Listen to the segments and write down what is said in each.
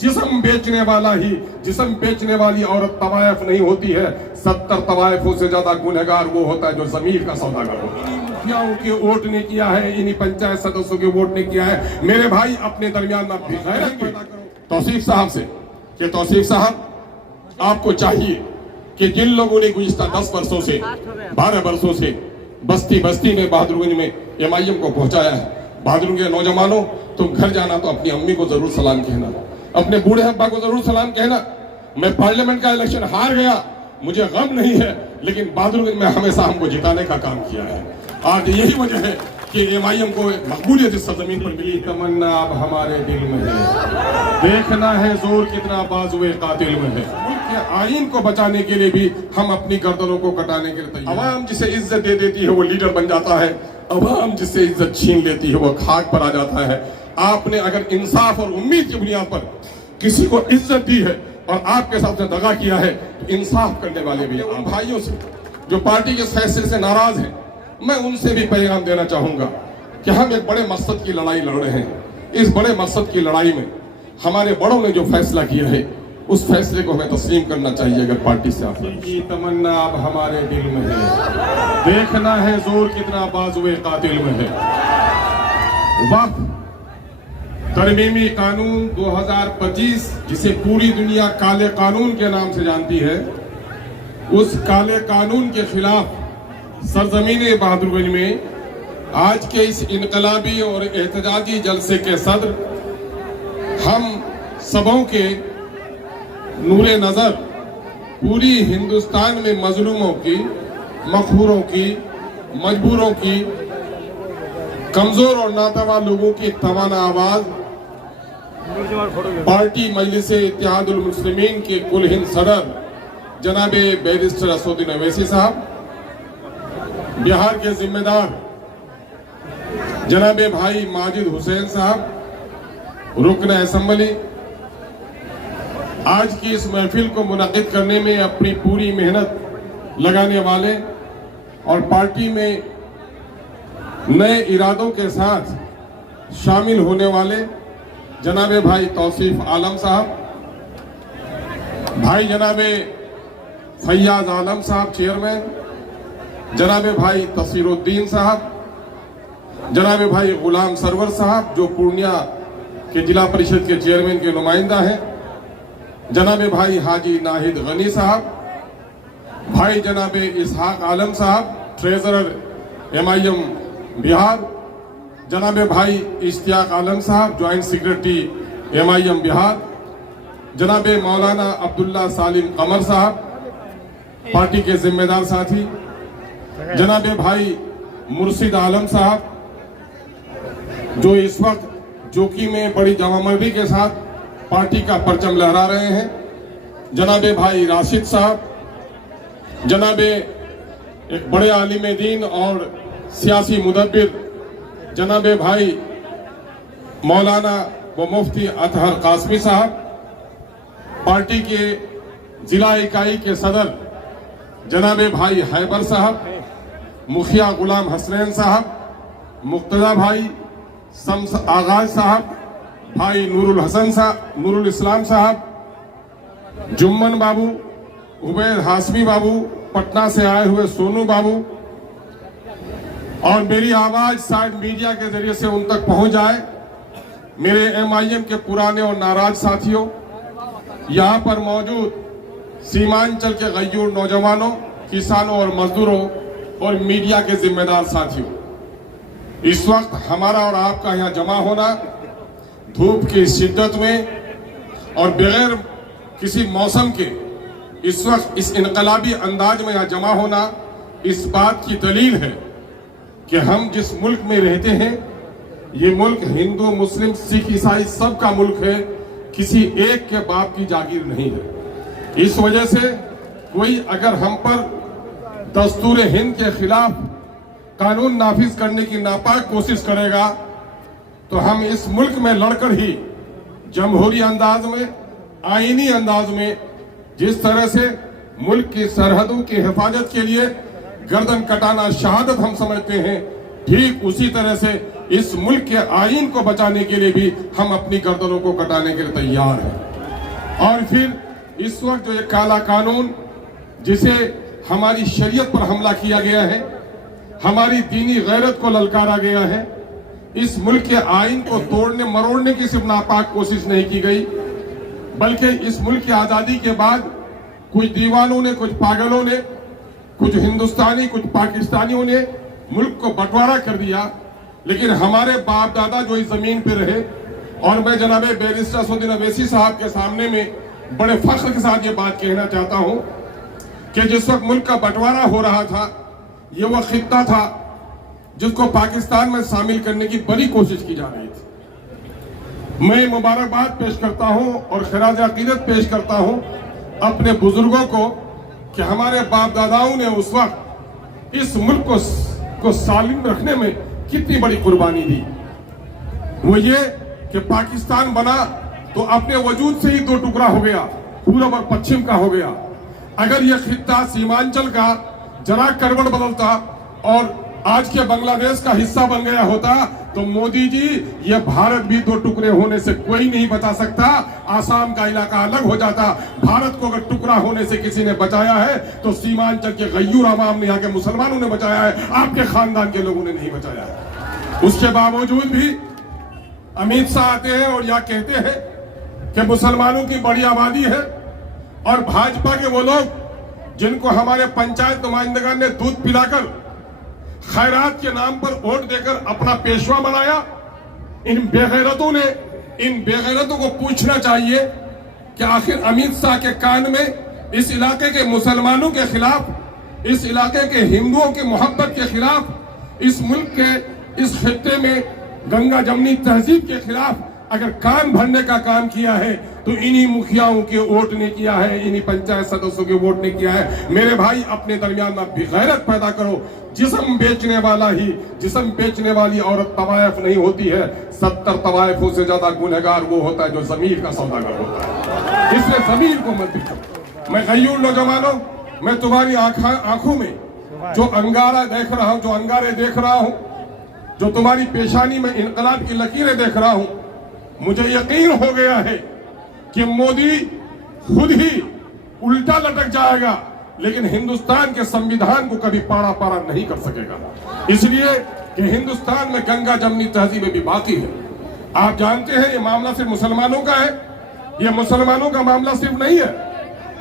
जिस्म बेचने वाला ही, जिस्म बेचने वाली औरत तवायफ नहीं होती है। 70 तवायफों से ज्यादा गुनहगार वो होता है जो ज़मीर का सौदागर होता है। मुखियाओं के वोट ने किया है, इन्हीं पंचायत सदस्यों के वोट ने किया है। मेरे भाई अपने दरमियान में भी तौसीफ साहब से कि तौसीफ साहब आपको चाहिए कि जिन लोगों ने गुज़िश्ता 10 वर्षों से 12 वर्षों से बस्ती बस्ती में बहादुरगंज में एमआईएम को पहुंचाया है, बहादुरगंज के नौजवानों तुम घर जाना तो अपनी अम्मी को जरूर सलाम कहना, अपने बूढ़े अब्बा को जरूर सलाम कहना। मैं पार्लियामेंट का इलेक्शन हार गया, मुझे गम नहीं है, लेकिन बहादुरगंज में हमेशा हमको जिताने का काम किया है। आज यही वजह है कि एमआईएम को मकबूलियत इस सरजमीन पर मिली। तमन्ना अब हमारे दिल में है, देखना है जोर कितना बाजुए कातिल में है। मुल्क के आईन को बचाने के लिए भी हम अपनी गर्दनों को कटाने के लिए तैयार। अवाम जिसे इज्जत दे देती है वो लीडर बन जाता है, अवाम जिससे इज्जत छीन लेती है वो खाक पर आ जाता है। आपने अगर इंसाफ और उम्मीद की बुनियाद पर किसी को इज्जत दी है और आपके साथ दगा किया है तो इंसाफ करने वाले भी उन भाइयों से जो पार्टी के फैसले से नाराज हैं, मैं उनसे भी पैगाम देना चाहूंगा कि हम एक बड़े मकसद की लड़ाई लड़ रहे हैं। इस बड़े मकसद की लड़ाई में हमारे बड़ों ने जो फैसला किया है उस फैसले को हमें तस्लीम करना चाहिए। अगर पार्टी से आपकी तमन्ना अब हमारे दिल में है, देखना है जोर कितना बाजुए कातिल में है। वक्फ तरमीमी कानून 2025 जिसे पूरी दुनिया काले कानून के नाम से जानती है, उस काले कानून के खिलाफ सरजमीन बहादुरगंज में आज के इस इनकलाबी और एहतजाजी जलसे के सदर हम सबों के नूरे नज़र पूरी हिंदुस्तान में मजलूमों की, मखबूरों की, मजबूरों की, कमजोर और नातवा लोगों की तवाना आवाज पार्टी मजलिस इत्तेहादुल मुस्लिमीन के कुल हिंद सदर जनाबे बैरिस्टर असदुद्दीन अवैसी साहब, बिहार के जिम्मेदार जनाबे भाई माजिद हुसैन साहब, रुकन असेंबली, आज की इस महफिल को मुनक़िद करने में अपनी पूरी मेहनत लगाने वाले और पार्टी में नए इरादों के साथ शामिल होने वाले जनाबे भाई तौसीफ आलम साहब, भाई जनाबे फैयाज आलम साहब चेयरमैन, जनाबे भाई तसीरुद्दीन साहब, जनाबे भाई गुलाम सरवर साहब जो पूर्णिया के जिला परिषद के चेयरमैन के नुमाइंदा हैं, जनाबे भाई हाजी नाहिद गनी साहब, भाई जनाबे इसहाक आलम साहब ट्रेजरर एमआईएम बिहार, जनाबे भाई इश्तियाक आलम साहब ज्वाइंट सेक्रेटरी एमआईएम बिहार, जनाबे मौलाना अब्दुल्ला सालिम कमर साहब पार्टी के जिम्मेदार साथी, जनाबे भाई मुर्शिद आलम साहब जो इस वक्त जोकी में बड़ी जमामर्दी के साथ पार्टी का परचम लहरा रहे हैं, जनाबे भाई राशिद साहब, जनाबे एक बड़े आलिम दीन और सियासी मुदब्बिर जनाबे भाई मौलाना व मुफ्ती अतहर कासमी साहब, पार्टी के जिला इकाई के सदर जनाबे भाई हैबर साहब, मुखिया गुलाम हसनैन साहब, मुक्तदा भाई शम्स आगाज साहब, भाई नूरुल हसन साहब, नूरुल इस्लाम साहब, जुम्मन बाबू, उबैद हाशमी बाबू, पटना से आए हुए सोनू बाबू, और मेरी आवाज शायद मीडिया के जरिए से उन तक पहुंच जाए। मेरे एमआईएम के पुराने और नाराज साथियों, यहाँ पर मौजूद सीमांचल के गय्यूर नौजवानों, किसानों और मजदूरों और मीडिया के जिम्मेदार साथियों, इस वक्त हमारा और आपका यहाँ जमा होना धूप की शिद्दत में और बगैर किसी मौसम के इस वक्त इस इनकलाबी अंदाज में यहाँ जमा होना इस बात की दलील है कि हम जिस मुल्क में रहते हैं ये मुल्क हिंदू, मुस्लिम, सिख, ईसाई सबका मुल्क है, किसी एक के बाप की जागीर नहीं है। इस वजह से कोई अगर हम पर दस्तूर हिंद के खिलाफ कानून नाफिज करने की नापाक कोशिश करेगा तो हम इस मुल्क में लड़कर ही जमहूरी अंदाज में, आईनी अंदाज में जिस तरह से मुल्क की सरहदों की हिफाजत के लिए गर्दन कटाना शहादत हम समझते हैं, ठीक उसी तरह से इस मुल्क के आईन को बचाने के लिए भी हम अपनी गर्दनों को कटाने के लिए तैयार हैं। और फिर इस वक्त जो ये काला कानून जिसे हमारी शरीयत पर हमला किया गया है, हमारी दीनी गैरत को ललकारा गया है, इस मुल्क के आइन को तोड़ने मरोड़ने की सिर्फ नापाक कोशिश नहीं की गई, बल्कि इस मुल्क की आज़ादी के बाद कुछ दीवानों ने, कुछ पागलों ने, कुछ हिंदुस्तानी, कुछ पाकिस्तानियों ने मुल्क को बंटवारा कर दिया। लेकिन हमारे बाप दादा जो इस जमीन पे रहे, और मैं जनाब बैरिस्टर सऊदी अवैसी साहब के सामने में बड़े फख्र के साथ ये बात कहना चाहता हूं कि जिस वक्त मुल्क का बंटवारा हो रहा था, ये वो खित्ता था जिसको पाकिस्तान में शामिल करने की बड़ी कोशिश की जा रही थी। मैं मुबारकबाद पेश करता हूं और खिराज अकीदत पेश करता हूं अपने बुजुर्गों को कि हमारे बाप दादाओं ने उस वक्त इस मुल्क को सालिम रखने में कितनी बड़ी कुर्बानी दी। वो ये कि पाकिस्तान बना तो अपने वजूद से ही दो टुकड़ा हो गया, पूरब और पश्चिम का हो गया। अगर ये खित्ता सीमांचल का जरा करवट बदलता और आज के बांग्लादेश का हिस्सा बन गया होता तो मोदी जी, ये भारत भी दो टुकड़े होने से कोई नहीं बचा सकता। आसाम का इलाका अलग हो जाता। भारत को अगर टुकड़ा होने से किसी ने बचाया है तो सीमांचल के गय्यूर अवाम ने, यहाँ के मुसलमानों ने बचाया है, आपके खानदान के लोगों ने नहीं बचाया है। उसके बावजूद भी अमित शाह आते हैं और यह कहते हैं कि मुसलमानों की बड़ी आबादी है, और भाजपा के वो लोग जिनको हमारे पंचायत नुमाइंदगान ने दूध पिलाकर खैरात के नाम पर वोट देकर अपना पेशवा बनाया, इन बेगैरतों को पूछना चाहिए कि आखिर अमित शाह के कान में इस इलाके के मुसलमानों के खिलाफ, इस इलाके के हिंदुओं की मोहब्बत के खिलाफ, इस मुल्क के इस खित्ते में गंगा जमनी तहजीब के खिलाफ अगर कान भरने का काम किया है तो इन्हीं मुखियाओं के वोट ने किया है, इन्हीं पंचायत सदस्यों के वोट ने किया है। मेरे भाई, अपने दरमियान में बेगैरत पैदा करो। जिस्म बेचने वाली औरत तवायफ नहीं होती है, 70 तवायफों से ज्यादा गुनहगार वो होता है जो जमीर का सौदागर होता है। इसलिए जमीर को मत दिखाओ। मैं गय्यूर नौजवानों, मैं तुम्हारी आंखों में जो अंगारा देख रहा हूं, जो अंगारे देख रहा हूं, जो तुम्हारी पेशानी में इनकलाब की लकीरें देख रहा हूं, मुझे यकीन हो गया है कि मोदी खुद ही उल्टा लटक जाएगा, लेकिन हिंदुस्तान के संविधान को कभी पाड़ा पारा नहीं कर सकेगा। इसलिए कि हिंदुस्तान में गंगा जमनी तहजीबें भी बाकी है। आप जानते हैं ये मामला सिर्फ मुसलमानों का है, ये मुसलमानों का मामला सिर्फ नहीं है,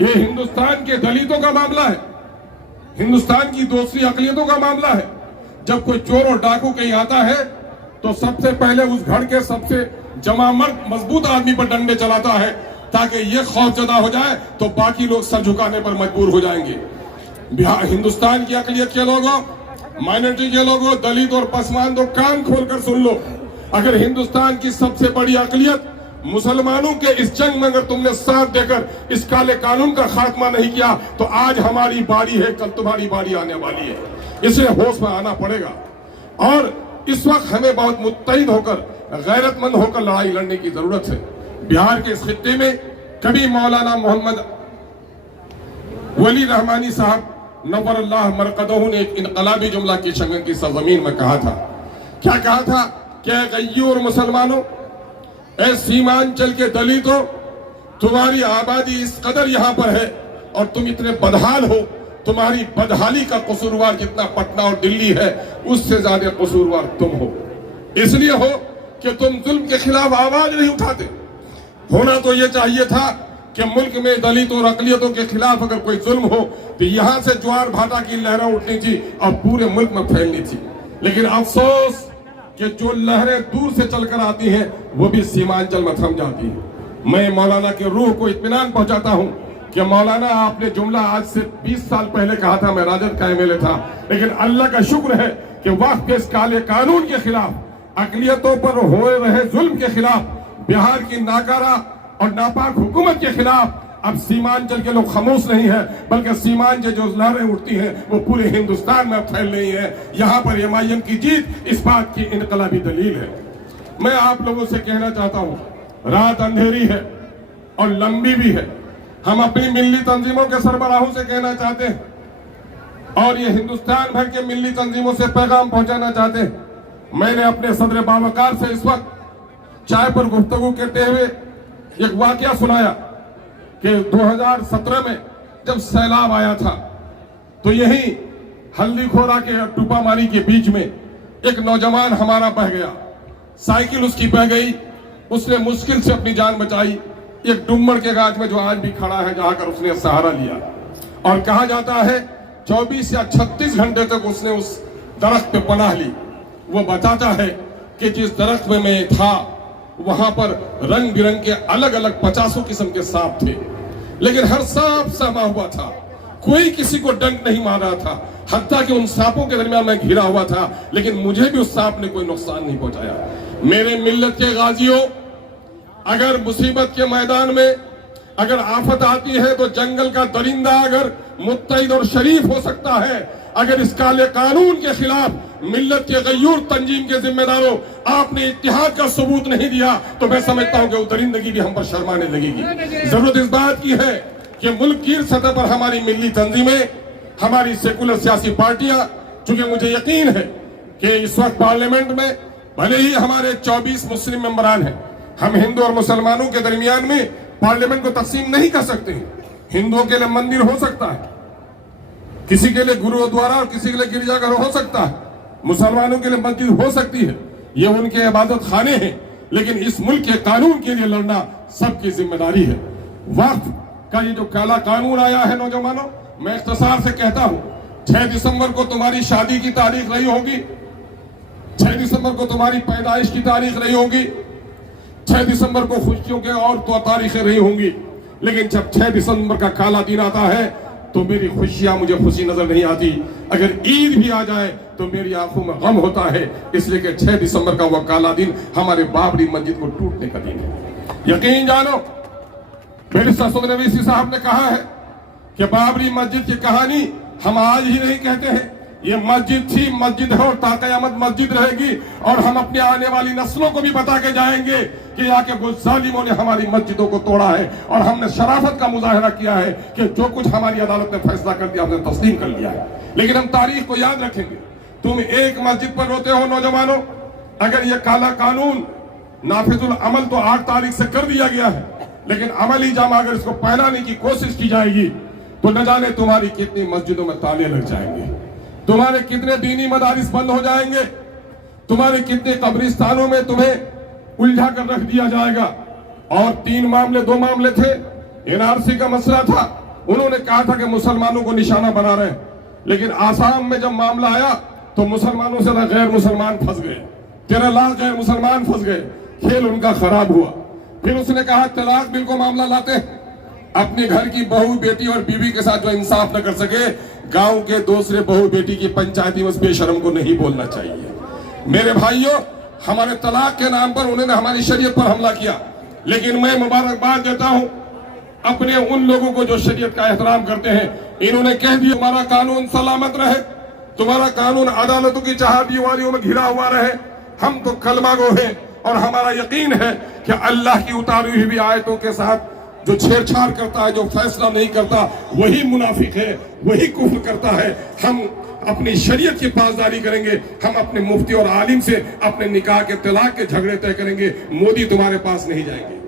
ये हिंदुस्तान के दलितों का मामला है, हिंदुस्तान की दूसरी अकलियतों का मामला है। जब कोई चोर और डाकू कहीं आता है तो सबसे पहले उस घर के सबसे जमा मर्द मजबूत आदमी पर डंडे चलाता है ताकि ये खौफजदा हो जाए तो बाकी लोग सर झुकाने पर मजबूर हो जाएंगे। हिंदुस्तान की अकलियत के लोगों, माइनॉरिटी के लोगों, दलित और पसमानदों, कान खोलकर सुन लो। अगर हिंदुस्तान की सबसे बड़ी अकलियत मुसलमानों के इस जंग में अगर तुमने साथ देकर इस काले कानून का खात्मा नहीं किया तो आज हमारी बारी है, कल तुम्हारी बारी आने वाली है। इसलिए होश में आना पड़ेगा और इस वक्त हमें बहुत मुत्तहिद होकर, गैरतमंद होकर लड़ाई लड़ने की जरूरत है। बिहार के इस खित्ते में कभी मौलाना मोहम्मद वली रहमानी साहब नव्वरल्लाह मरकदहू ने एक इनकलाबी जुमला की शंगन की सरजमीन में कहा था। क्या कहा था? क्या गय्यूर मुसलमानों, ऐ सीमांचल के दलितों, तुम्हारी आबादी इस कदर यहाँ पर है और तुम इतने बदहाल हो, तुम्हारी बदहाली का कसूरवार जितना पटना और दिल्ली है उससे ज्यादा कसूरवार तुम हो। इसलिए हो कि तुम जुल्म के खिलाफ आवाज नहीं उठाते। होना तो ये चाहिए था कि मुल्क में दलितों और अकलियतों के खिलाफ अगर कोई जुल्म हो तो यहाँ से ज्वार भाटा की लहरें उठनी थी और पूरे मुल्क में फैलनी थी। लेकिन अफसोस कि जो लहरें दूर से चलकर आती हैं वो भी सीमांचल में थम जाती है। मैं मौलाना के रूह को इत्मीनान पहुंचाता हूं कि मौलाना, आपने जुमला आज से 20 साल पहले कहा था, मैं राजद का एमएलए था, लेकिन अल्लाह का शुक्र है कि वक्त के इस काले कानून के खिलाफ, अकलियतों पर हो रहे जुल्म के खिलाफ, बिहार की नाकारा और नापाक हुकूमत के खिलाफ अब सीमांचल के लोग खामोश नहीं है, बल्कि सीमांचल जो लहरें उठती हैं वो पूरे हिंदुस्तान में फैल रही है। यहाँ पर एमआईएम की जीत इस बात की इनकलाबी दलील है। मैं आप लोगों से कहना चाहता हूँ, रात अंधेरी है और लंबी भी है। हम अपनी मिल्ली तंजीमों के सरबराहों से कहना चाहते हैं और ये हिंदुस्तान भर के मिल्ली तंजीमों से पैगाम पहुंचाना चाहते हैं। मैंने अपने सदर बावकार से इस वक्त चाय पर गुफ्तगू करते हुए एक वाकया सुनाया کہ 2017 میں جب سیلاب آیا تھا تو یہی ہلدی کھورا کے ٹوپا ماری کے بیچ میں ایک نوجوان ہمارا بہ گیا، سائیکل اس کی بہ گئی، اس نے مشکل سے اپنی جان بچائی، ایک ڈمر کے گاج میں جو آج بھی کھڑا ہے جہاں کر اس نے سہارا لیا، اور کہا جاتا ہے 24 یا 36 گھنٹے تک اس نے اس درخت پہ پناہ لی۔ وہ بتاتا ہے کہ جس درخت میں تھا وہاں پر رنگ برنگ کے الگ الگ 50 قسم کے سانپ تھے، لیکن ہر سانپ سما ہوا تھا، کوئی کسی کو ڈنک نہیں مار رہا تھا، حتیٰ کہ ان سانپوں کے درمیان میں گھرا ہوا تھا، لیکن مجھے بھی اس سانپ نے کوئی نقصان نہیں پہنچایا۔ میرے ملت کے غازیوں، اگر مصیبت کے میدان میں اگر آفت آتی ہے تو جنگل کا درندہ اگر متحد اور شریف ہو سکتا ہے، اگر اس کالے قانون کے خلاف ملت کے غیور تنظیم کے ذمہ داروں آپ نے اتحاد کا ثبوت نہیں دیا تو میں سمجھتا ہوں کہ وہ درندگی بھی ہم پر شرمانے لگے گی۔ ضرورت اس بات کی ہے کہ ملک گیر سطح پر ہماری ملی تنظیمیں، ہماری سیکولر سیاسی پارٹیاں، چونکہ مجھے یقین ہے کہ اس وقت پارلیمنٹ میں بھلے ہی ہمارے 24 مسلم ممبران ہیں، ہم ہندو اور مسلمانوں کے درمیان میں پارلیمنٹ کو تقسیم نہیں کر سکتے ہیں۔ ہندوؤں کے لیے مندر ہو سکتا ہے، کسی کے لیے گرودوارا اور کسی کے لیے گرجا گھر ہو سکتا ہے، مسلمانوں کے لیے مسجد ہو سکتی ہے، یہ ان کے عبادت خانے ہیں، لیکن اس ملک کے قانون کے لیے لڑنا سب کی ذمہ داری ہے۔ وقت کا یہ جو کالا قانون آیا ہے نوجوانوں، میں اختصار سے کہتا ہوں 6 دسمبر کو تمہاری شادی کی تاریخ رہی ہوگی، 6 دسمبر کو تمہاری پیدائش کی تاریخ رہی ہوگی، 6 دسمبر کو خوشیوں کے اور تو تاریخیں رہی ہوں گی، لیکن جب 6 دسمبر کا کالا دن آتا ہے تو میری خوشیاں مجھے خوشی نظر نہیں آتی، اگر عید بھی آ جائے تو میری آنکھوں میں غم ہوتا ہے، اس لیے کہ 6 دسمبر کا وہ کالا دن ہمارے بابری مسجد کو ٹوٹنے کا دن ہے۔ یقین جانو، بیرسٹر سعد اویسی صاحب نے کہا ہے کہ بابری مسجد کی کہانی ہم آج ہی نہیں کہتے ہیں، یہ مسجد تھی، مسجد ہے اور تا قیامت مسجد رہے گی، اور ہم اپنے آنے والی نسلوں کو بھی بتا کے جائیں گے کہ آ کے وہ ظالموں نے ہماری مسجدوں کو توڑا ہے، اور ہم نے شرافت کا مظاہرہ کیا ہے کہ جو کچھ ہماری عدالت نے فیصلہ کر دیا ہم نے تسلیم کر لیا ہے، لیکن ہم تاریخ کو یاد رکھیں گے۔ تم ایک مسجد پر روتے ہو نوجوانوں، اگر یہ کالا قانون نافذ العمل تو 8 تاریخ سے کر دیا گیا ہے، لیکن عملی جامہ اگر اس کو پہنانے کی کوشش کی جائے گی تو نہ جانے تمہاری کتنی مسجدوں میں تالے لگ جائیں گے، تمہارے کتنے دینی مدارس بند ہو جائیں گے، تمہارے کتنے قبرستانوں میں تمہیں الجھا کر رکھ دیا جائے گا۔ اور 2 معاملے تھے، NRC کا مسئلہ تھا، انہوں نے کہا تھا کہ مسلمانوں کو نشانہ بنا رہے ہیں، لیکن آسام میں جب معاملہ آیا تو مسلمانوں سے غیر مسلمان پھنس گئے، 13 لاکھ غیر مسلمان پھنس گئے، کھیل ان کا خراب ہوا۔ پھر اس نے کہا طلاق بل کو معاملہ لاتے، اپنے گھر کی بہو بیٹی اور بیوی کے ساتھ جو انصاف نہ کر سکے، گاؤں کے دوسرے بہو بیٹی کی پنچایتی میں اس بے شرم کو نہیں بولنا چاہیے۔ میرے بھائیوں، ہمارے طلاق کے نام پر انہوں نے ہماری شریعت پر حملہ کیا، لیکن میں مبارکباد دیتا ہوں اپنے ان لوگوں کو جو شریعت کا احترام کرتے ہیں، انہوں نے کہہ دیا ہمارا قانون سلامت رہے، تمہارا قانون عدالتوں کی چہار دیواریوں میں گھرا ہوا رہے، ہم تو کلمہ گو ہیں، اور ہمارا یقین ہے کہ اللہ کی اتاری ہوئی آیتوں کے ساتھ جو چھیڑ چھاڑ کرتا ہے، جو فیصلہ نہیں کرتا، وہی منافق ہے، وہی کفر کرتا ہے۔ ہم اپنی شریعت کی پاسداری کریں گے، ہم اپنے مفتی اور عالم سے اپنے نکاح کے طلاق کے جھگڑے طے کریں گے، مودی تمہارے پاس نہیں جائیں گے۔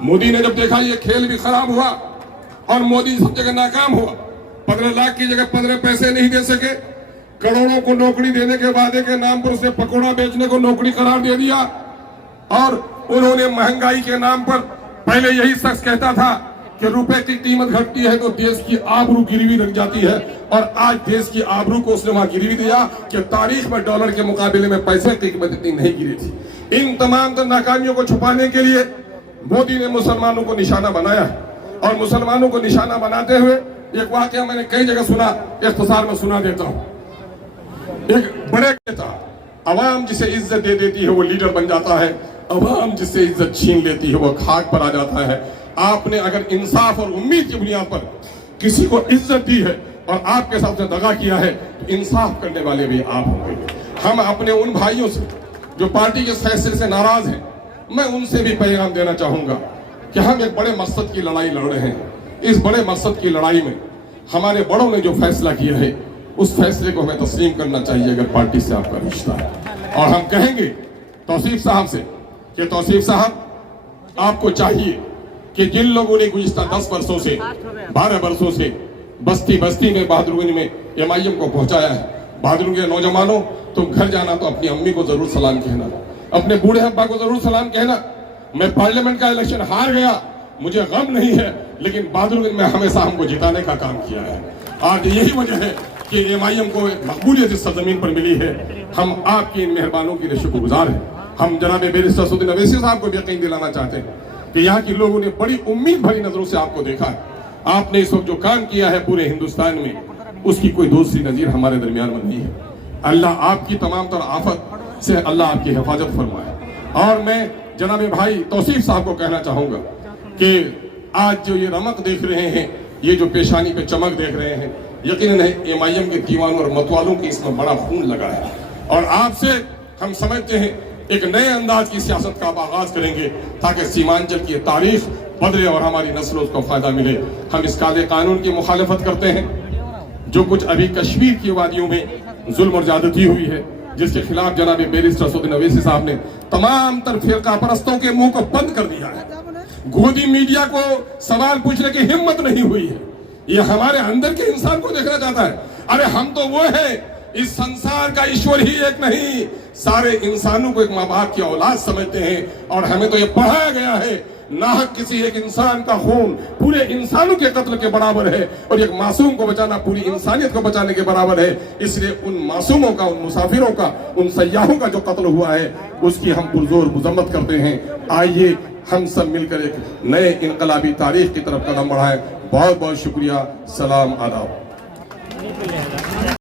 مودی نے جب دیکھا یہ کھیل بھی خراب ہوا اور مودی سب جگہ ناکام ہوا، 15 لاکھ کی جگہ 15 پیسے نہیں دے سکے، کروڑوں کو نوکری دینے کے وعدے کے نام پر اسے پکوڑا بیچنے کو نوکری قرار دے دیا، اور انہوں نے مہنگائی کے نام پر، پہلے یہی شخص کہتا تھا کہ روپے کی قیمت گھٹتی ہے تو دیش کی آبرو گروی رکھ جاتی ہے، اور آج دیش کی آبرو کو اس نے وہاں گروی دیا کہ تاریخ میں ڈالر کے مقابلے میں پیسے کی قیمت اتنی نہیں گری تھی۔ ان تمام تر ناکامیوں کو چھپانے کے لیے مودی نے مسلمانوں کو نشانہ بنایا ہے، اور مسلمانوں کو نشانہ بناتے ہوئے ایک واقعہ میں نے کئی جگہ سنا، اختصار میں سنا دیتا ہوں۔ ایک بڑے نیتا، عوام جسے عزت دے دیتی ہے وہ لیڈر بن جاتا ہے، عوام جس سے عزت چھین لیتی ہے وہ خاک پر آ جاتا ہے۔ آپ نے اگر انصاف اور امید کی بنیاد پر کسی کو عزت دی ہے اور آپ کے ساتھ دغا کیا ہے تو انصاف کرنے والے بھی آپ ہوں گے۔ ہم اپنے ان بھائیوں سے جو پارٹی کے فیصلے سے ناراض ہیں، میں ان سے بھی پیغام دینا چاہوں گا کہ ہم ایک بڑے مقصد کی لڑائی لڑ رہے ہیں۔ اس بڑے مقصد کی لڑائی میں ہمارے بڑوں نے جو فیصلہ کیا ہے اس فیصلے کو ہمیں تسلیم کرنا چاہیے اگر پارٹی سے آپ کا رشتہ ہے۔ اور ہم کہیں گے توصیف صاحب سے کہ توصیف صاحب، آپ کو چاہیے کہ جن لوگوں نے گزشتہ 10 برسوں سے 12 برسوں سے بستی بستی میں بہادرگنج میں MIM کو پہنچایا ہے. بہادرگنج کے نوجوانوں، تم گھر جانا تو اپنی امی کو ضرور سلام کہنا، اپنے بوڑھے ابا کو ضرور سلام کہنا. میں پارلیمنٹ کا الیکشن ہار گیا، مجھے غم نہیں ہے، لیکن بہادرگنج میں ہمیشہ ہم کو جتانے کا کام کیا ہے. آج یہی وجہ ہے کہ MIM کو مقبولیت اس سرزمین پر ملی ہے. ہم آپ کی ان مہربانوں کی شکر گزار ہیں. ہم جناب بیرسٹر اسدالدین اویسی صاحب کو بھی یقین دلانا چاہتے ہیں کہ یہاں کے لوگوں نے بڑی امید بھری نظروں سے آپ کو دیکھا ہے. آپ نے اس وقت جو کام کیا ہے پورے ہندوستان میں، اس کی کوئی دوسری نظیر ہمارے درمیان میں نہیں ہے. اللہ آپ کی تمام تر آفت سے اللہ آپ کی حفاظت فرمائے. اور میں جناب بھائی توصیف صاحب کو کہنا چاہوں گا کہ آج جو یہ رمق دیکھ رہے ہیں، یہ جو پیشانی پہ چمک دیکھ رہے ہیں، یقیناً MIM کے دیوانوں اور متوالوں کی اس میں بڑا خون لگا ہے. اور آپ سے ہم سمجھتے ہیں ایک نئے انداز کی سیاست کا آپ آغاز کریں گے تاکہ سیمانچل کی تاریخ بدلے اور ہماری نسلوں اس کو فائدہ ملے. ہم اس کالے قانون کی مخالفت کرتے ہیں جو کچھ ابھی کشمیر کی وادیوں میں ظلم اور زیادتی ہوئی ہے، جس کے خلاف جناب بیرسٹر اسدالدین اویسی صاحب نے تمام تر فرقہ پرستوں کے منہ کو بند کر دیا ہے. گودی میڈیا کو سوال پوچھنے کی ہمت نہیں ہوئی ہے. یہ ہمارے اندر کے انسان کو دیکھنا چاہتا ہے. ارے ہم تو وہ ہیں، اس سنسار کا ایشور ہی ایک نہیں، سارے انسانوں کو ایک ماں باپ کی اولاد سمجھتے ہیں. اور ہمیں تو یہ پڑھایا گیا ہے ناحق کسی ایک انسان کا خون پورے انسانوں کے قتل کے برابر ہے، اور ایک معصوم کو بچانا پوری انسانیت کو بچانے کے برابر ہے. اس لیے ان معصوموں کا، ان مسافروں کا، ان سیاحوں کا جو قتل ہوا ہے، اس کی ہم پرزور مذمت کرتے ہیں. آئیے ہم سب مل کر ایک نئے انقلابی تاریخ کی طرف قدم بڑھائیں. بہت بہت شکریہ. سلام آداب.